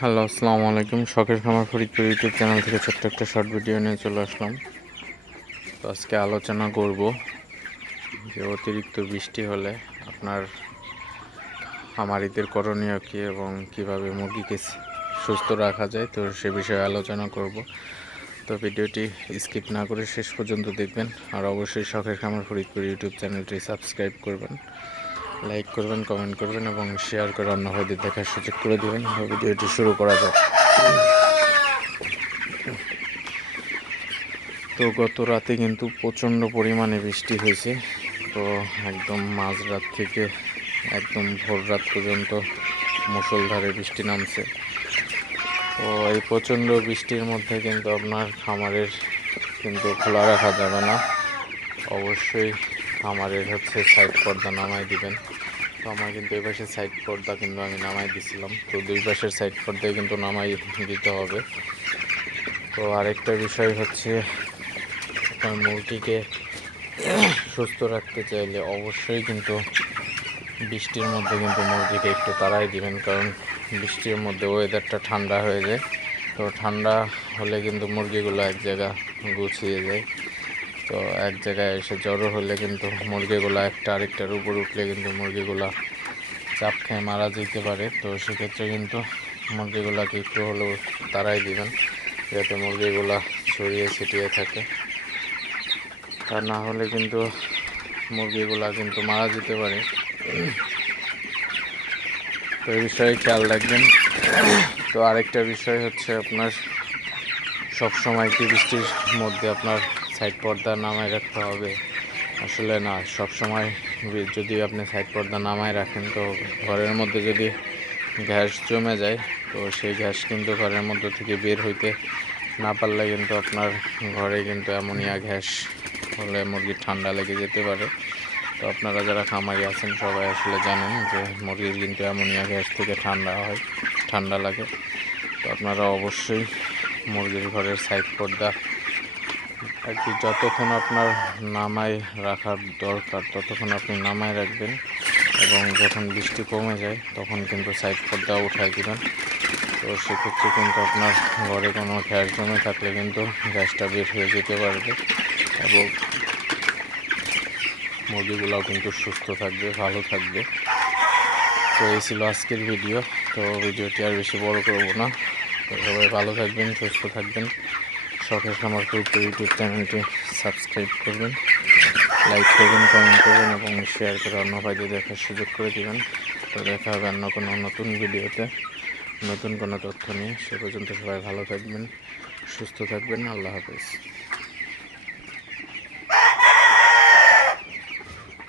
Hello, আসসালামু আলাইকুম। শখের খামার ফরিদপুর ইউটিউব চ্যানেল থেকে ছোট্ট একটা শর্ট ভিডিও নিয়ে চলে আসলাম। তো আজকে আলোচনা করব যে অতিরিক্ত বৃষ্টি হলে আপনার খামারিদের করণীয় কী এবং কীভাবে মুরগিকে সুস্থ রাখা যায়, তো সে বিষয়ে আলোচনা করব। তো ভিডিওটি স্কিপ না করে শেষ পর্যন্ত দেখবেন আর অবশ্যই শখের খামার ফরিদপুর ইউটিউব চ্যানেলটি সাবস্ক্রাইব করবেন। লাইক করবেন কমেন্ট করবেন এবং শেয়ার করে অন্য ভাইদের দেখার সুযোগ করে দেবেন। ভিডিওটি শুরু করা যাক তো গত রাতে কিন্তু প্রচণ্ড পরিমাণে বৃষ্টি হয়েছে। তো একদম মাঝরাত থেকে একদম ভোর রাত পর্যন্ত মুষলধারে বৃষ্টি নামছে। তো এই প্রচণ্ড বৃষ্টির মধ্যে কিন্তু আপনার খামারের কিন্তু খোলা রাখা যাবে না। অবশ্যই খামারের হচ্ছে সাইড পর্দা নামাই দিবেন। তো আমার কিন্তু এই পাশের সাইড পর্দা কিন্তু আমি নামাই দিছিলাম। তো দুই পাশের সাইড পর্দায় কিন্তু নামাই দিতে হবে। তো আরেকটা বিষয় হচ্ছে, আপনার মুরগিকে সুস্থ রাখতে চাইলে অবশ্যই কিন্তু বৃষ্টির মধ্যে কিন্তু মুরগিকে একটু তাড়াই দিবেন। কারণ বৃষ্টির মধ্যে ওয়েদারটা ঠান্ডা হয়ে যায়। তো ঠান্ডা হলে কিন্তু মুরগিগুলো এক জায়গা গুছিয়ে যায়। তো এক জায়গায় এসে জড়ো হলে কিন্তু মুরগিগুলো একটা আরেকটার উপর উঠলে কিন্তু মুরগিগুলো চাপ খেয়ে মারা যেতে পারে। তো সেক্ষেত্রে কিন্তু মুরগিগুলোকে একটু হলেও তাড়াই দিবেন, যাতে মুরগিগুলো ছড়িয়ে ছিটিয়ে থাকে। তা না হলে কিন্তু মুরগিগুলা কিন্তু মারা যেতে পারে। তো এই বিষয়ে খেয়াল রাখবেন। তো আরেকটা বিষয় হচ্ছে আপনার সব সময় বৃষ্টির মধ্যে আপনার সাইড পর্দা নামায় রাখতে হবে। আসলে না সব সময় যদি আপনি সাইড পর্দা নামায় রাখেন, তো ঘরের মধ্যে যদি গ্যাস জমে যায়, তো সেই গ্যাস কিন্তু ঘরের মধ্যে থেকে বের হইতে না পারলে কিন্তু আপনার ঘরে কিন্তু অ্যামোনিয়া গ্যাস হলে মুরগির ঠান্ডা লেগে যেতে পারে। তো আপনারা যারা খামারি আছেন, সবাই আসলে জানেন যে মুরগির কিন্তু অ্যামোনিয়া গ্যাস থেকে ঠান্ডা হয়, ঠান্ডা লাগে। তো আপনারা অবশ্যই মুরগির ঘরের সাইড পর্দা আর কি, যতক্ষণ আপনার নামায় রাখার দরকার, ততক্ষণ আপনি নামায় রাখবেন এবং যখন বৃষ্টি কমে যায়, তখন কিন্তু সাইড পর্দা উঠাই দিবেন। তো সেক্ষেত্রে কিন্তু আপনার ঘরে কোনো গ্যাস জমে থাকলে কিন্তু গ্যাসটা বের হয়ে যেতে পারবে এবং মুরগিগুলোও কিন্তু সুস্থ থাকবে, ভালো থাকবে। তো এই ছিল আজকের ভিডিও। তো ভিডিওটি আর বেশি বড় করব না। তো সবাই ভালো থাকবেন, সুস্থ থাকবেন। শখের খামার করতে ইউটিউব চ্যানেলটি সাবস্ক্রাইব করবেন, লাইক করবেন কমেন্ট করবেন এবং শেয়ার করে অন্য ভাইদের দেখার সুযোগ করে দেবেন। তো দেখা হবে অন্য কোনো নতুন ভিডিওতে। নতুন কোনো তথ্য নিয়ে সে পর্যন্ত সবাই ভালো থাকবেন, সুস্থ থাকবেন। আল্লাহ হাফেজ।